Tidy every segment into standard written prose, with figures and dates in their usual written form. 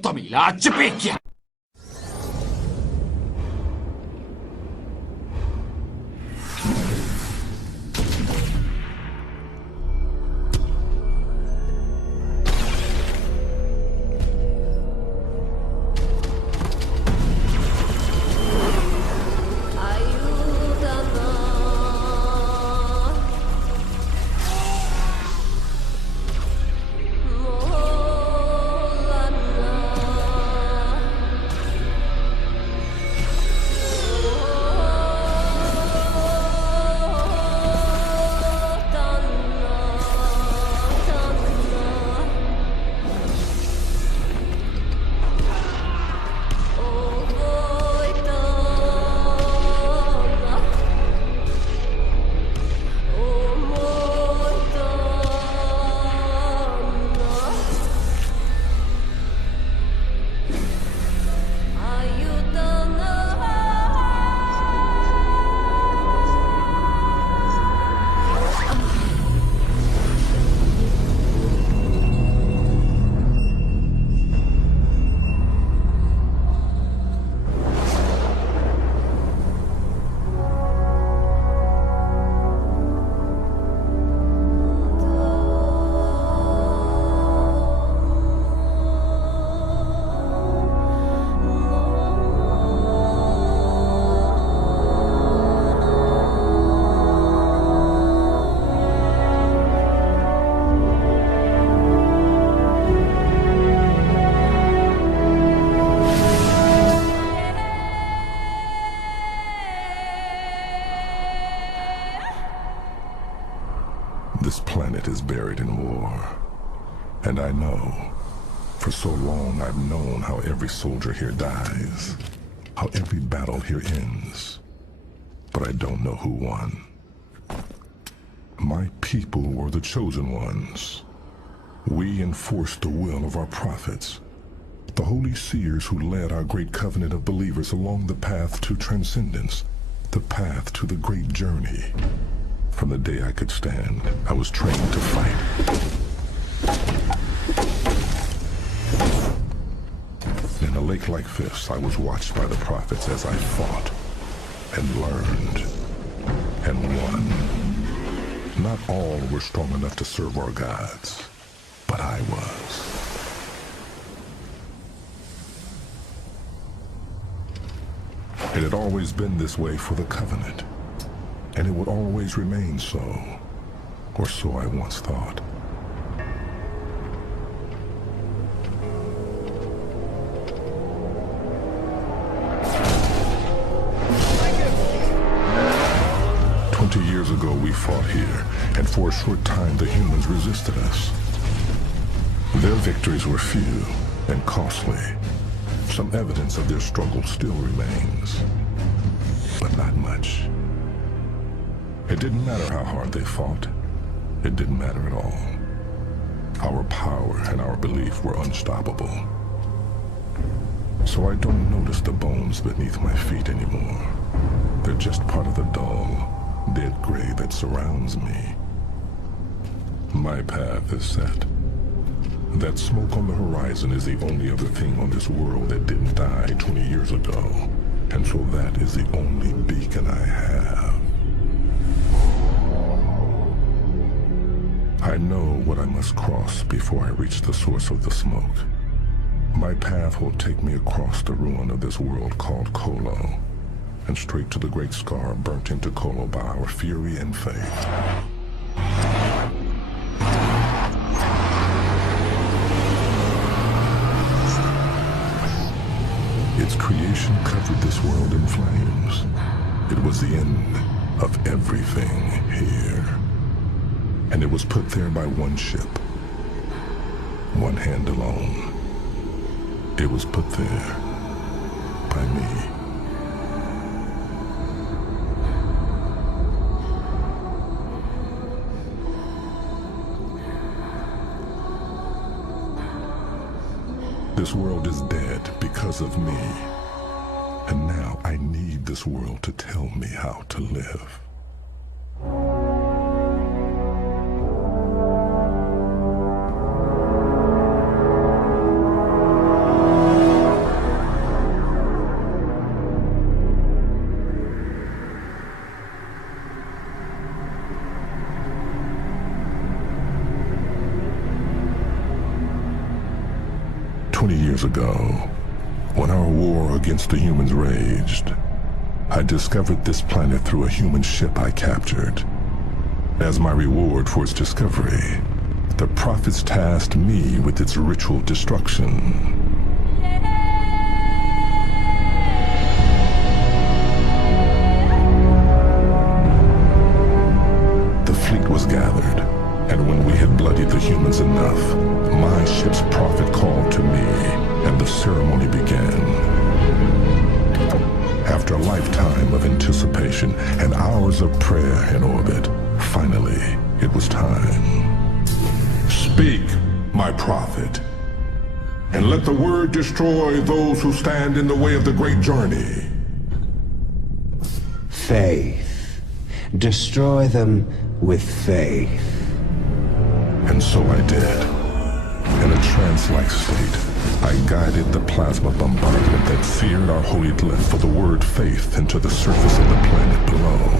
8.000 accipicchia! This planet is buried in war. And I know, for so long I've known how every soldier here dies, how every battle here ends. But I don't know who won. My people were the chosen ones. We enforced the will of our prophets, the holy seers who led our great covenant of believers along the path to transcendence, the path to the great journey. From the day I could stand, I was trained to fight. In a lake like this, I was watched by the prophets as I fought and learned and won. Not all were strong enough to serve our gods, but I was. It had always been this way for the covenant. And it would always remain so, or so I once thought. Years ago we fought here, and for a short time the humans resisted us. Their victories were few and costly. Some evidence of their struggle still remains, but not much. It didn't matter how hard they fought. It didn't matter at all. Our power and our belief were unstoppable. So I don't notice the bones beneath my feet anymore. They're just part of the dull, dead gray that surrounds me. My path is set. That smoke on the horizon is the only other thing on this world that didn't die 20 years ago. And so that is the only beacon I have. I know what I must cross before I reach the source of the smoke. My path will take me across the ruin of this world called Kolo, and straight to the great scar burnt into Kolo by our fury and faith. Its creation covered this world in flames. It was the end of everything here. And it was put there by one ship, one hand alone. It was put there by me. This world is dead because of me. And now I need this world to tell me how to live. 20 years ago, when our war against the humans raged, I discovered this planet through a human ship I captured. As my reward for its discovery, the prophets tasked me with its ritual destruction. The fleet was gathered, and when we had bloodied the humans enough, my ship's prophet called to me, and the ceremony began. After a lifetime of anticipation and hours of prayer in orbit, finally, it was time. Speak, my prophet, and let the word destroy those who stand in the way of the great journey. Faith. Destroy them with faith. And so I did. In a trance-like state, I guided the plasma bombardment that seared our holy glyph for the word faith into the surface of the planet below.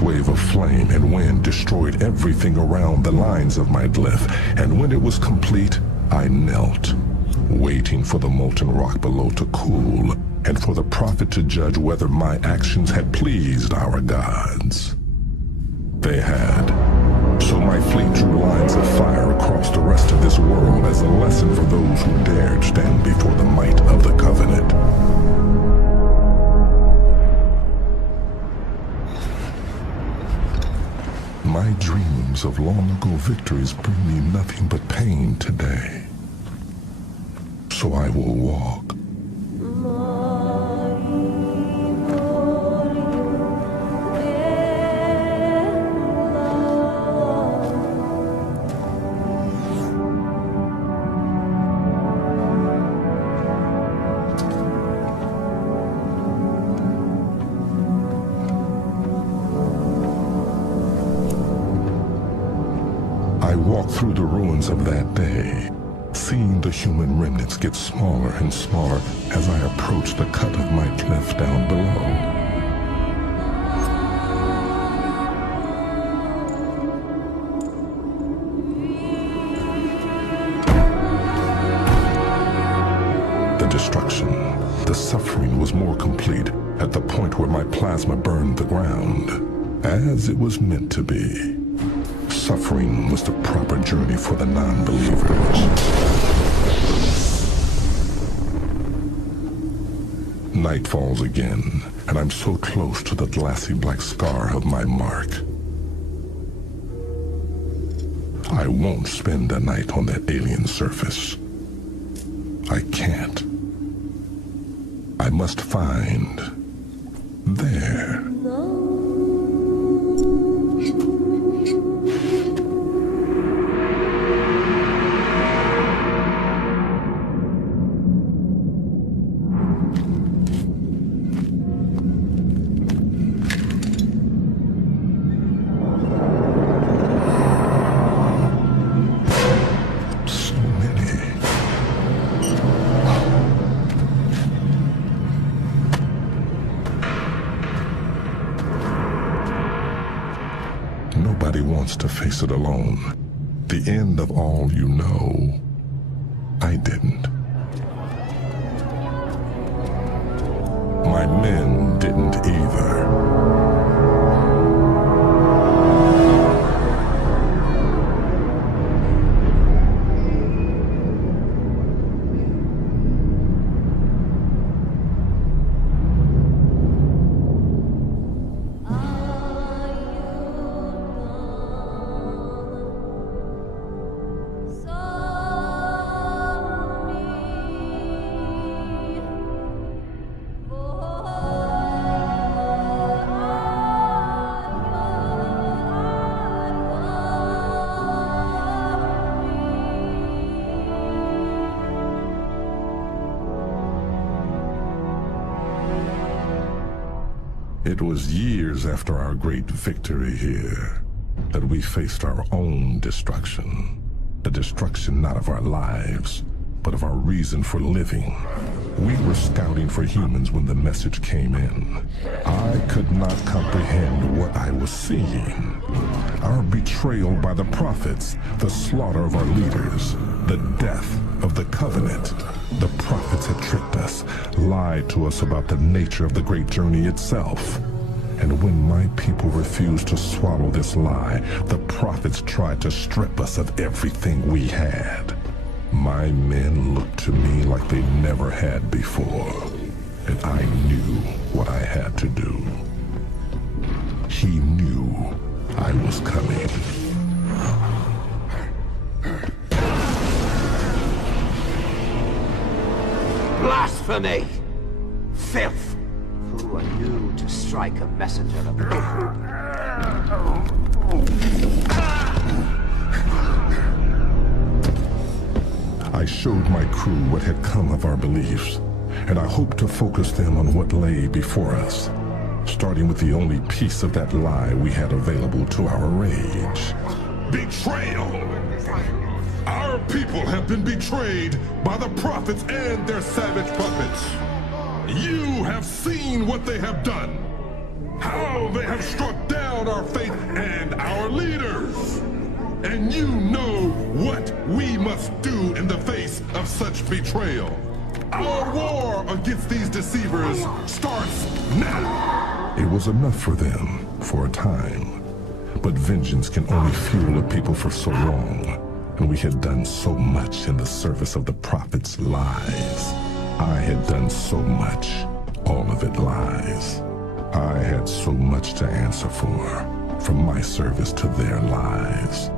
Wave of flame and wind destroyed everything around the lines of my glyph, and when it was complete, I knelt, waiting for the molten rock below to cool, and for the prophet to judge whether my actions had pleased our gods. They had. So my fleet drew lines of fire across the rest of this world as a lesson for those who dared stand before the might of the Covenant. My dreams of long-ago victories bring me nothing but pain today. So I will walk. I walked through the ruins of that day, seeing the human remnants get smaller and smaller as I approached the cut of my cliff down below. The destruction, the suffering was more complete at the point where my plasma burned the ground, as it was meant to be. Suffering was the proper journey for the non-believers. Night falls again, and I'm so close to the glassy black scar of my mark. I won't spend a night on that alien surface. I can't. I must find there. Nobody wants to face it alone. The end of all you know. I didn't. My men didn't either. It was years after our great victory here that we faced our own destruction. the destruction not of our lives, but of our reason for living. We were scouting for humans when the message came in. I could not comprehend what I was seeing. Our betrayal by the prophets, the slaughter of our leaders, the death of the covenant. The prophets had tricked us, lied to us about the nature of the great journey itself. And when my people refused to swallow this lie, the prophets tried to strip us of everything we had. My men looked to me like they never had before, and I knew what I had to do. He knew I was coming. Blasphemy! Filth! Who are you to strike a messenger of God? I showed my crew what had come of our beliefs, and I hoped to focus them on what lay before us, starting with the only piece of that lie we had available to our rage. Betrayal! Our people have been betrayed by the prophets and their savage puppets. You have seen what they have done, how they have struck down our faith and our leaders. And you know what we must do in the face of such betrayal. Our war against these deceivers starts now. It was enough for them for a time, but vengeance can only fuel a people for so long, and we had done so much in the service of the prophets' lies. I had done so much, all of it lies. I had so much to answer for, from my service to their lies.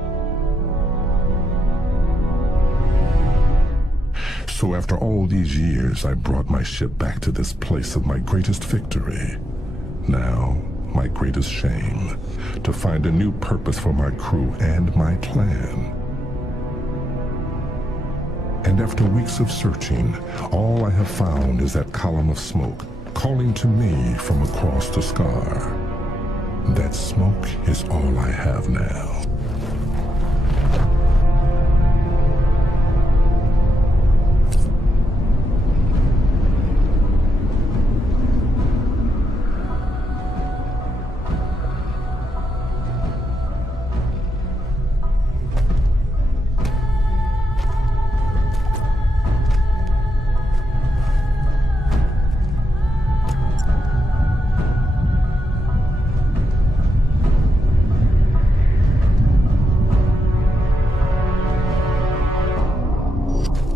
So after all these years, I brought my ship back to this place of my greatest victory. Now, my greatest shame, to find a new purpose for my crew and my clan. And after weeks of searching, all I have found is that column of smoke calling to me from across the scar. That smoke is all I have now.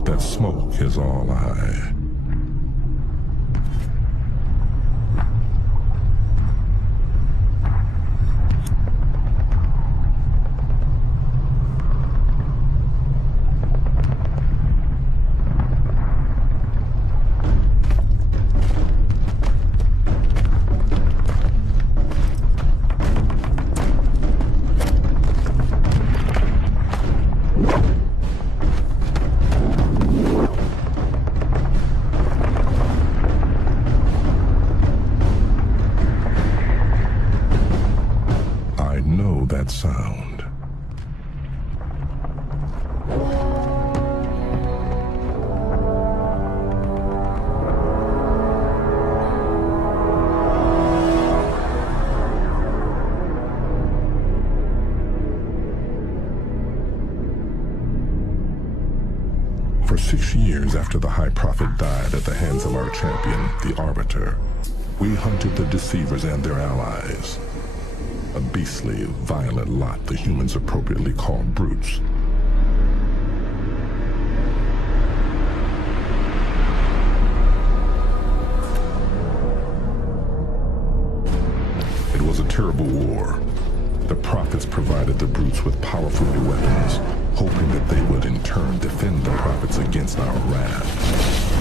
That smoke is all I... that sound. For 6 years after the High Prophet died at the hands of our champion, the Arbiter, we hunted the deceivers and their allies. A beastly, violent lot the humans appropriately called brutes. It was a terrible war. The prophets provided the brutes with powerful new weapons, hoping that they would in turn defend the prophets against our wrath.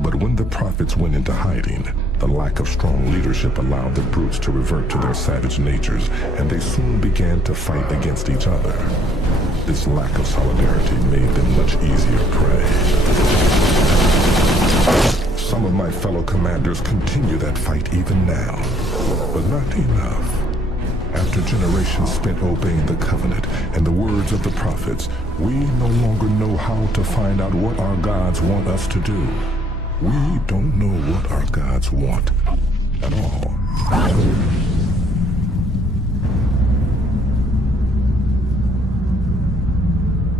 But when the prophets went into hiding, the lack of strong leadership allowed the brutes to revert to their savage natures, and they soon began to fight against each other. This lack of solidarity made them much easier prey. Some of my fellow commanders continue that fight even now, but not enough. After generations spent obeying the covenant and the words of the prophets, we no longer know how to find out what our gods want us to do. We don't know what our gods want at all.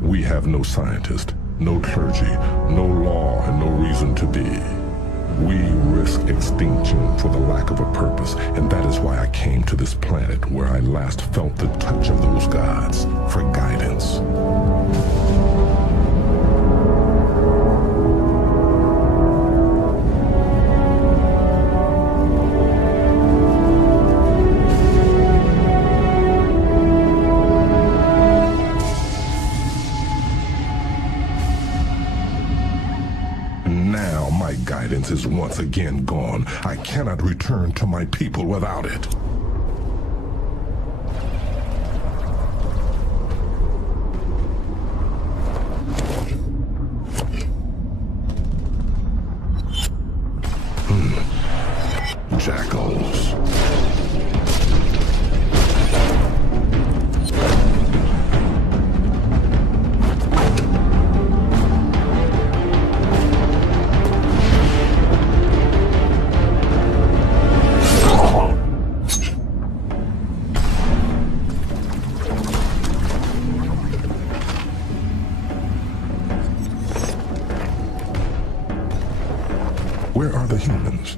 We have no scientist, no clergy, no law, and no reason to be. We risk extinction for the lack of a purpose, and that is why I came to this planet where I last felt the touch of those gods for guidance. Now my guidance is once again gone. I cannot return to my people without it. Jackals. Where are the humans?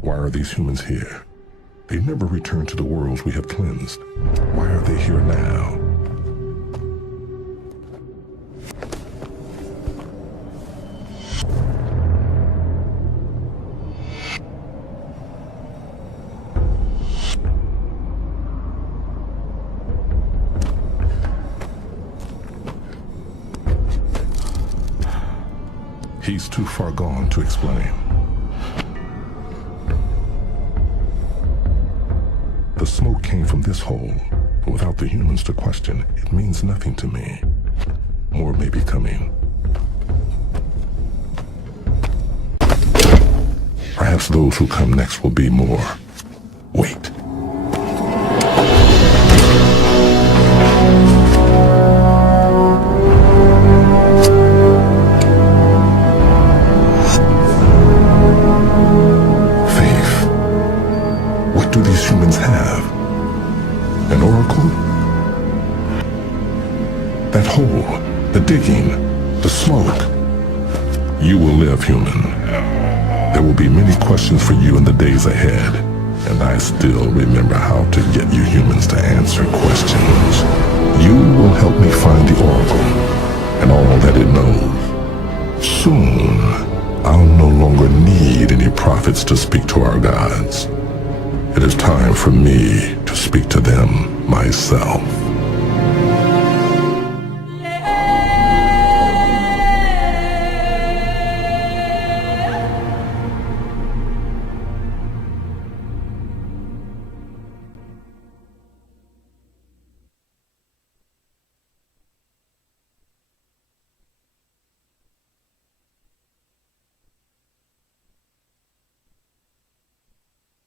Why are these humans here? They never return to the worlds we have cleansed. Why are they here now? He's too far gone to explain. The smoke came from this hole, but without the humans to question, it means nothing to me. More may be coming. Perhaps those who come next will be more. Wait. What do these humans have? An oracle? That hole, the digging, the smoke. You will live, human. There will be many questions for you in the days ahead, and I still remember how to get you humans to answer questions. You will help me find the oracle and all that it knows. Soon, I'll no longer need any prophets to speak to our gods. It is time for me to speak to them myself.